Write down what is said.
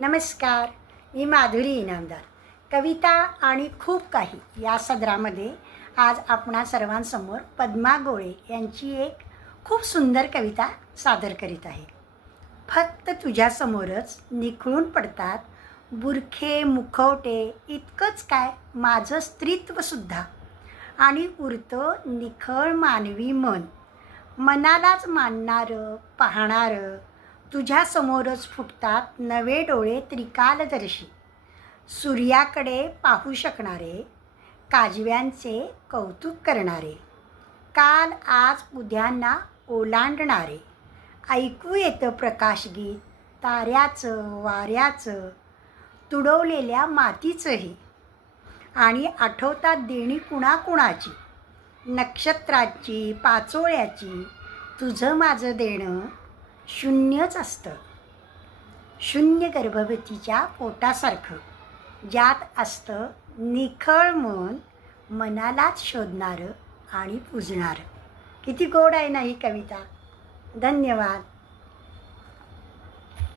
नमस्कार, मी माधुरी इनामदार. कविता आणि खूप काही या सदरामध्ये आज आपणा सर्वांसमोर पद्मा गोळे यांची एक खूप सुंदर कविता सादर करीत आहे. फक्त तुझ्यासमोरच निखळून पडतात बुरखे मुखवटे, इतकंच काय माझं स्त्रीत्वसुद्धा, आणि उरतं निखळ मानवी मन. मनालाच मानणारं पाहणारं तुझ्यासमोरच फुटतात नवे डोळे त्रिकालदर्शी. सूर्याकडे पाहू शकणारे, काजव्यांचे कौतुक करणारे, काल आज उद्यांना ओलांडणारे. ऐकू येतं प्रकाशगीत ताऱ्याचं वाऱ्याचं, तुडवलेल्या मातीचंही. आणि आठवतात देणी कुणाकुणाची, नक्षत्राची पाचोळ्याची. तुझं माझं देणं शून्यच असतं, शून्य गर्भवतीच्या पोटासारखं, ज्यात असतं निखळ मन, मनालाच शोधणारं आणि पुजणारं. किती गोड आहे ना ही कविता. धन्यवाद.